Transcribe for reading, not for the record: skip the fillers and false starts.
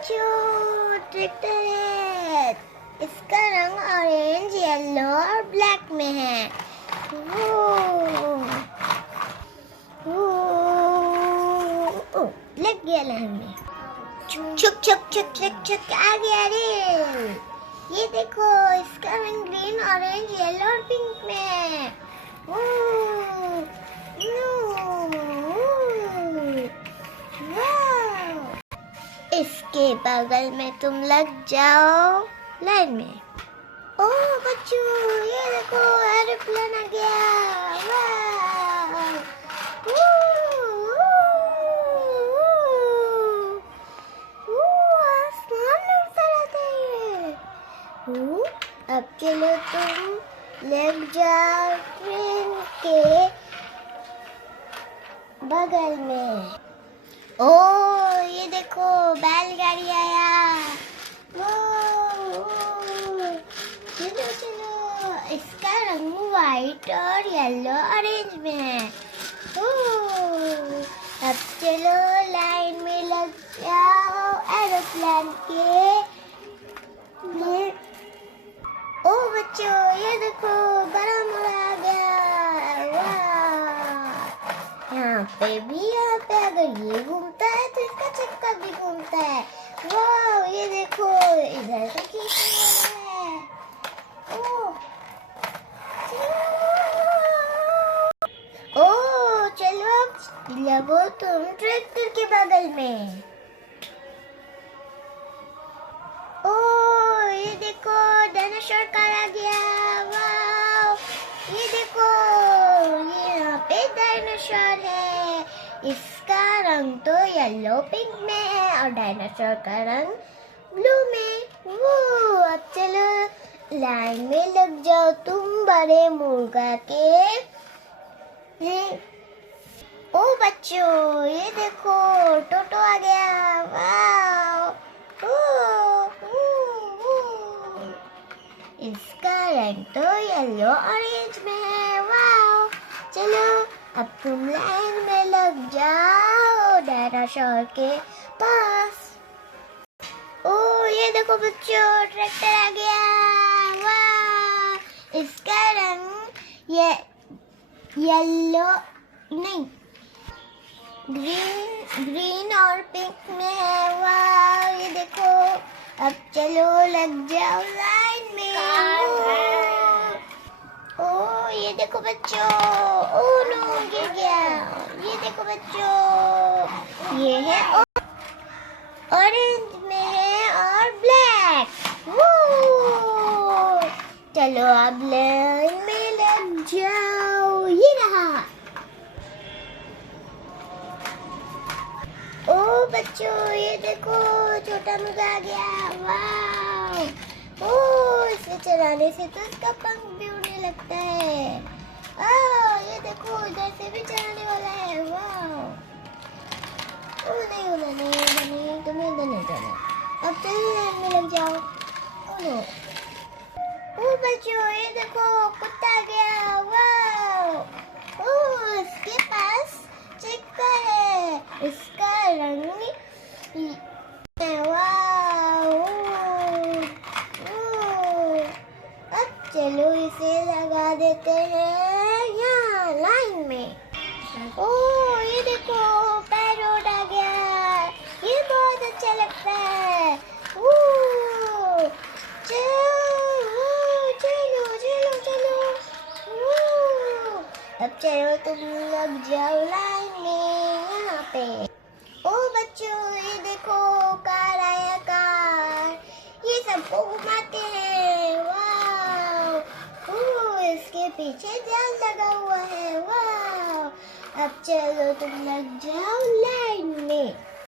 बच्चों, ट्रैक्टर है। इसका रंग ऑरेंज, येलो और ब्लैक में है। लग गया लाइन में। छुक छुक छुक छुक छुक आ गया रे। ये देखो, इसका रंग ग्रीन, ऑरेंज, येलो और पिंक में है। इसके बगल में तुम लग जाओ लाइन में। ओह बच्चों, ये देखो एरोप्लेन आ गया। वाह! आसमान में उड़ता रहता है। अब चलो तुम लग जाओ ट्रेन के बगल में। ओह ये देखो बैलगाड़ी आया। चलो चलो, इसका रंग व्हाइट और येलो ऑरेंज में है। अब चलो लाइन में लग जाओ एरोप्लेन के लिए। ओ बच्चों, ये देखो बड़ा मोड़ा आ गया। वाह! यहाँ पे अगर ये घूमता है तो इसका चक्का भी घूमता है। वाह! ये देखो इधर से खींचने वाला है। चलो अब लगो तुम ट्रैक्टर के बगल में। ये देखो डायनासोर कार आ गया। वाह! ये देखो, ये यहाँ पे डायनासोर है। इसका रंग तो येलो पिंक में है और डायनासोर का रंग ब्लू में। वो अब चलो लाइन में लग जाओ तुम बड़े मुर्गा के। ओ बच्चों, ये देखो टोटो आ गया। वाह! इसका रंग तो येलो ऑरेंज में है। वाह! चलो अब तुम लाइन में लग जाओ डायनासोर के पास। ये देखो बच्चों, ट्रैक्टर आ गया। वाह! इसका रंग ये येलो नहीं ग्रीन और पिंक में है। वाह! ये देखो, अब चलो लग जाओ लाइन में। ये देखो बच्चों, नो गिर गया। ये देखो बच्चों, ये है ऑरेंज में है और ब्लैक। चलो अब लाइन में लग जाओ। ये रहा। बच्चों, ये देखो छोटा मुर्गा आ गया। वाह! इसे चलाने से तो इसका पंख भी उड़ने लगता है। ये देखो इधर से भी चलाने वाला है। वाह! नहीं, तुम्हें इधर नहीं जाना। अब चलो लाइन में लग जाओ। बच्चों, ये देखो कुत्ता आ गया। वाह! इसके पास चक्का है। इसका रंग अब चलो इसे लगा देते हैं यहाँ लाइन में। ये देखो पैरोट आ गया। ये बहुत अच्छा लगता है। अब चलो तुम लग जाओ लाइन में यहाँ पे। बच्चों, ये देखो कार आया। कार ये सबको घुमाते हैं। वाह! इसके पीछे जाल लगा हुआ है। वाह! अब चलो तुम लग जाओ लाइन में।